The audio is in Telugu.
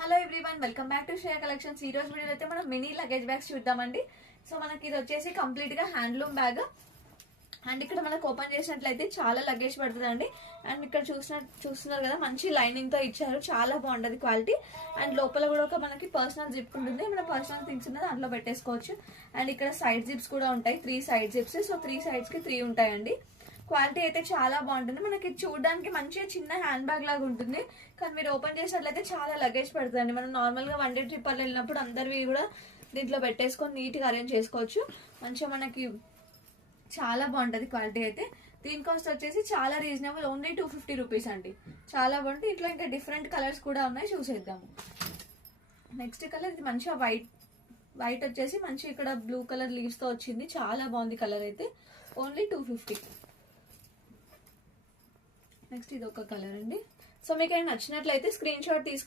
Hello everyone, welcome back to Shreya collections. ఈ రోజు వీడియోలో అయితే మనం మినీ లగేజ్ బ్యాగ్స్ చూద్దామండి. సో మనకి ఇది వచ్చేసి కంప్లీట్ గా హ్యాండ్లూమ్ బ్యాగ్. అండ్ ఇక్కడ మనకు ఓపెన్ చేసినట్లయితే చాలా లగేజ్ పడుతుందండి. అండ్ ఇక్కడ చూస్తున్నారు కదా, మంచి లైనింగ్ తో ఇచ్చారు, చాలా బాగుంటది క్వాలిటీ. అండ్ లోపల కూడా ఒక మనకి పర్సనల్ జిప్ ఉంటుంది, మన పర్సనల్ థింగ్స్ ఉన్నది దాంట్లో పెట్టేసుకోవచ్చు. అండ్ ఇక్కడ సైడ్ జిప్స్ కూడా ఉంటాయి, 3 సైడ్ జిప్స్. సో 3 సైడ్స్ కి 3 ఉంటాయండి. క్వాలిటీ అయితే చాలా బాగుంటుంది. మనకి చూడడానికి మంచిగా చిన్న హ్యాండ్ బ్యాగ్ లాగా ఉంటుంది, కానీ మీరు ఓపెన్ చేసినట్లయితే చాలా లగేజ్ పడుతుందండి. మనం నార్మల్ గా 1 డే ట్రిప్ అలా వెళ్ళినప్పుడు అందరివి కూడా దీంట్లో పెట్టేసుకొని నీట్ గా అరేంజ్ చేసుకోవచ్చు. మంచిగా మనకి చాలా బాగుంటది క్వాలిటీ అయితే. దీని కాస్ట్ వచ్చేసి చాలా రీజనబుల్, ఓన్లీ 250 రూపీస్ అండి. చాలా బాగుంటుంది. ఇట్లా ఇంకా డిఫరెంట్ కలర్స్ కూడా ఉన్నాయి, చూసేద్దాము. నెక్స్ట్ కలర్ ఇది మంచిగా వైట్ వచ్చేసి మంచి ఇక్కడ బ్లూ కలర్ లీవ్స్ తో వచ్చింది, చాలా బాగుంది కలర్ అయితే. ఓన్లీ 250. నెక్స్ట్ ఇది ఒక కలర్ అండి. సో మీకు నచ్చినట్లయితే స్క్రీన్ షాట్ తీసుకు